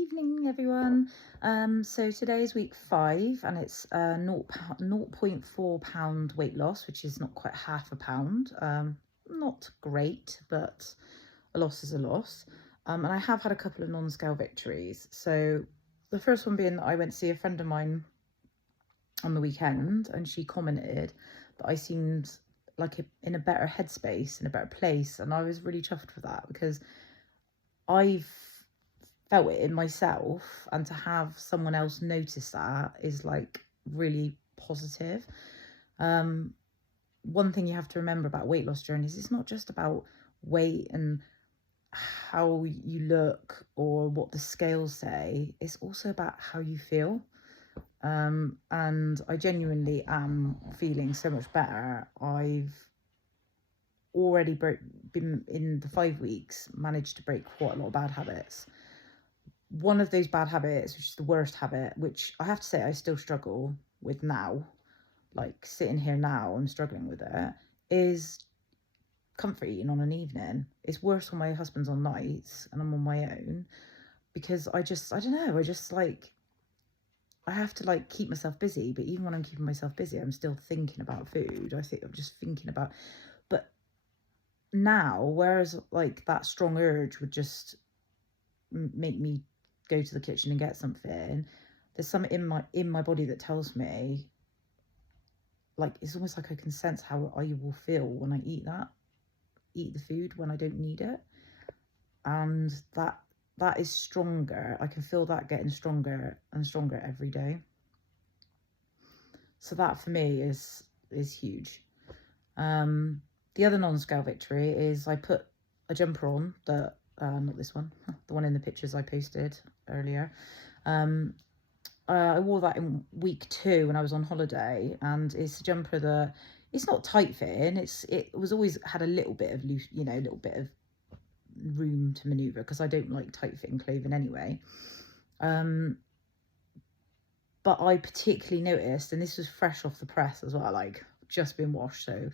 Evening, everyone. So today is week 5 and it's 0.4 pound weight loss, which is not quite half a pound. Not great, but a loss is a loss. And I have had a couple of non-scale victories. So the first one being that I went to see a friend of mine on the weekend, and she commented that I seemed like in a better headspace, in a better place, and I was really chuffed with that because I've felt it in myself, and to have someone else notice that is like really positive. One thing you have to remember about weight loss journeys, it's not just about weight and how you look or what the scales say, it's also about how you feel. And I genuinely am feeling so much better. I've already been in the 5 weeks managed to break quite a lot of bad habits. One of those bad habits, which is the worst habit, which I have to say I still struggle with now, like sitting here now, I'm struggling with it, is comfort eating on an evening. It's worse when my husband's on nights and I'm on my own, because I don't know, I have to like keep myself busy, but even when I'm keeping myself busy, I'm still thinking about food. I think I'm just thinking about, but now, whereas like that strong urge would just make me go to the kitchen and get something, there's something in my body that tells me, like, it's almost like I can sense how I will feel when I eat the food when I don't need it, and that is stronger. I can feel that getting stronger and stronger every day. So that for me is huge. The other non-scale victory is I put a jumper on that, not this one, the one in the pictures I posted earlier. I wore that in week 2 when I was on holiday, and it's a jumper that it's not tight fitting. It was always had a little bit of loose, a little bit of room to maneuver, because I don't like tight fitting clothing anyway. But I particularly noticed, and this was fresh off the press as well, like just been washed, so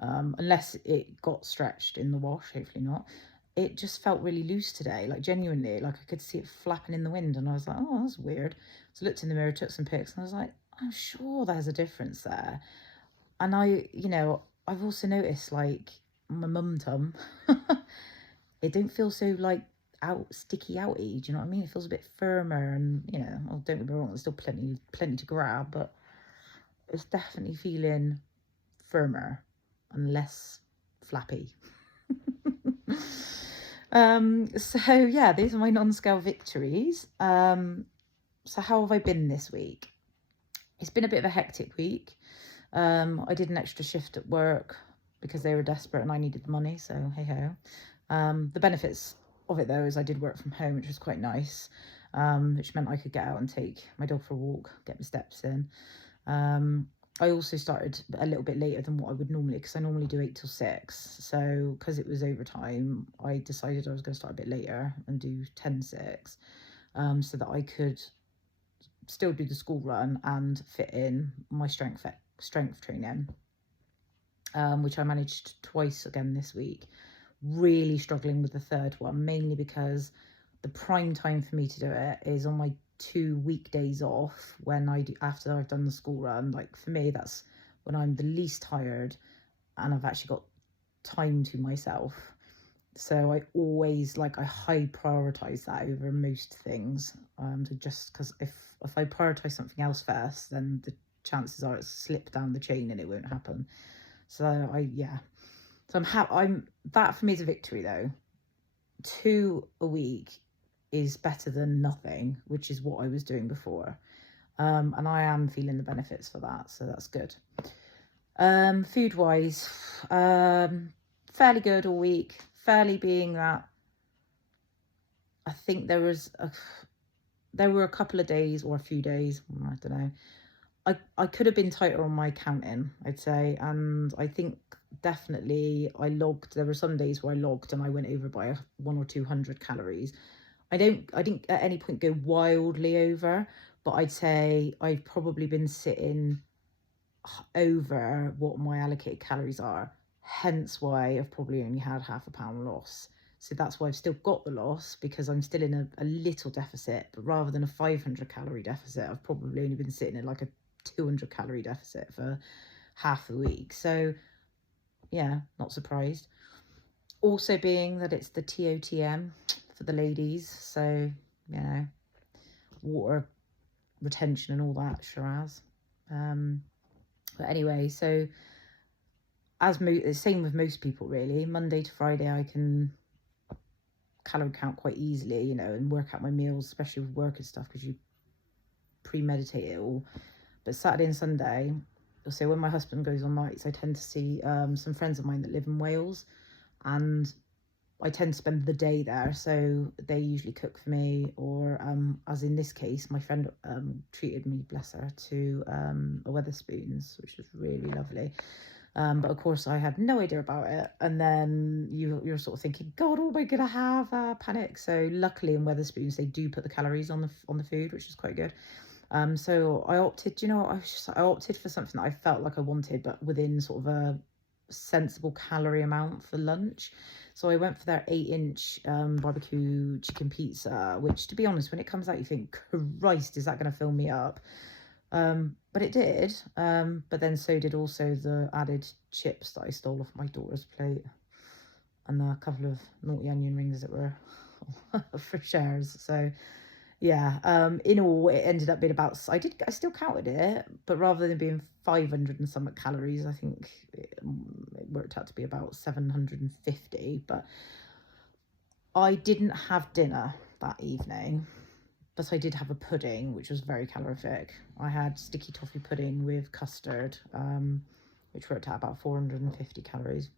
unless it got stretched in the wash, hopefully not, it just felt really loose today, like genuinely, like I could see it flapping in the wind, and I was like, oh, that's weird. So I looked in the mirror, took some pics, and I was like, I'm sure there's a difference there. And I've also noticed, like, my mum tum, it don't feel so like sticky outy, do you know what I mean? It feels a bit firmer, and well, don't get me wrong, there's still plenty to grab, but it's definitely feeling firmer and less flappy. So yeah, these are my non-scale victories. So how have I been this week? It's been a bit of a hectic week. I did an extra shift at work because they were desperate and I needed the money, so hey ho. The benefits of it though is I did work from home, which was quite nice, which meant I could get out and take my dog for a walk, get my steps in. I also started a little bit later than what I would normally, because I normally do 8 till 6. So because it was overtime, I decided I was going to start a bit later and do 10-6, so that I could still do the school run and fit in my strength training, which I managed twice again this week. Really struggling with the third one, mainly because the prime time for me to do it is on my 2 weekdays off, when I do after I've done the school run. Like, for me, that's when I'm the least tired and I've actually got time to myself. So I always, like, I high prioritize that over most things, so just because if I prioritize something else first, then the chances are it's slip down the chain and it won't happen. So I'm that for me is a victory though. 2 a week is better than nothing, which is what I was doing before. And I am feeling the benefits for that, so that's good. Food wise, fairly good all week. Fairly being that I think there were a couple of days, or a few days, I don't know, I could have been tighter on my counting, I'd say, and I think definitely there were some days where I logged and I went over by 100 or 200 calories. I didn't at any point go wildly over, but I'd say I've probably been sitting over what my allocated calories are, hence why I've probably only had half a pound loss. So that's why I've still got the loss, because I'm still in a little deficit. But rather than a 500 calorie deficit, I've probably only been sitting in like a 200 calorie deficit for half the week. So yeah, not surprised. Also being that it's the TOTM for the ladies. So, you know, water retention and all that, Shiraz. But anyway, so same with most people really. Monday to Friday I can calorie count quite easily, you know, and work out my meals, especially with work and stuff, because you premeditate it all. But Saturday and Sunday, so when my husband goes on nights, I tend to see some friends of mine that live in Wales, and I tend to spend the day there, so they usually cook for me, or as in this case, my friend treated me, bless her, to a Wetherspoons, which was really lovely. But of course I had no idea about it, and then you're sort of thinking, God, what am I gonna have? Panic. So luckily in Wetherspoons they do put the calories on the food, which is quite good. So I opted, I opted for something that I felt like I wanted, but within sort of a sensible calorie amount for lunch. So I went for their 8-inch barbecue chicken pizza, which, to be honest, when it comes out you think, Christ, is that going to fill me up? But it did. But then so did also the added chips that I stole off my daughter's plate, and a couple of naughty onion rings that were for shares. So yeah, in all it ended up being about, I still counted it, but rather than being 500 and some calories, I think it worked out to be about 750. But I didn't have dinner that evening, but I did have a pudding, which was very calorific. I had sticky toffee pudding with custard, which worked out about 450 calories.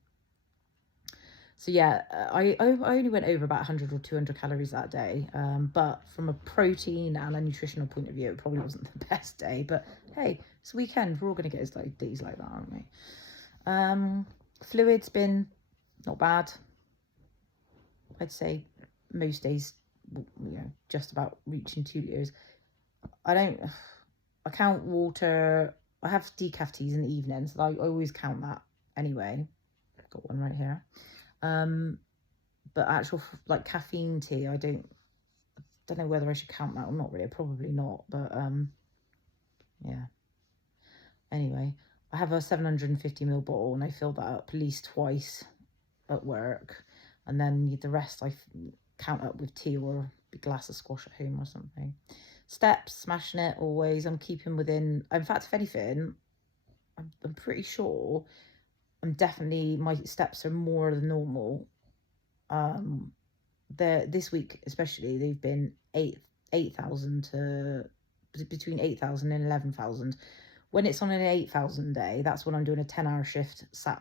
So yeah, I only went over about 100 or 200 calories that day. But from a protein and a nutritional point of view, it probably wasn't the best day. But hey, it's weekend. We're all going to get days like that, aren't we? Fluid's been not bad. I'd say most days, just about reaching 2 litres. I count water. I have decaf teas in the evening, so I always count that anyway. I've got one right here. But actual like caffeine tea, I don't know whether I should count that or not really. Probably not, but yeah. Anyway, I have a 750ml bottle, and I fill that up at least twice at work, and then the rest I count up with tea or a glass of squash at home or something. Steps, smashing it always. I'm keeping within, in fact, if anything, I'm pretty sure my steps are more than normal. This week especially, they've been 8,000 to between 8,000 and 11,000. When it's on an 8,000 day, that's when I'm doing a 10-hour shift, sat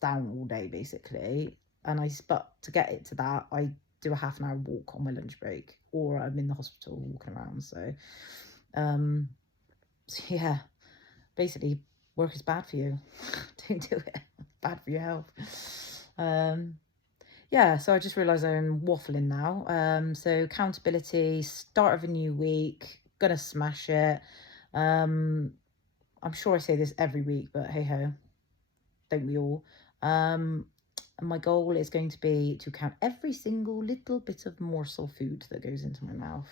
down all day basically. But to get it to that, I do a half an hour walk on my lunch break, or I'm in the hospital walking around. So yeah, basically work is bad for you. Don't do it. Bad for your health. Yeah, so I just realised I'm waffling now. So accountability, start of a new week, gonna smash it. I'm sure I say this every week, but hey ho, don't we all? And my goal is going to be to count every single little bit of morsel food that goes into my mouth.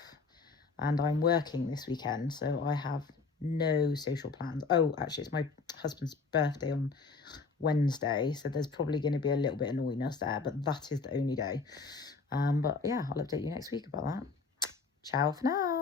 And I'm working this weekend, so I have no social plans. Oh, actually, it's my husband's birthday on Wednesday, so there's probably going to be a little bit of naughtiness there, but that is the only day. But yeah, I'll update you next week about that. Ciao for now.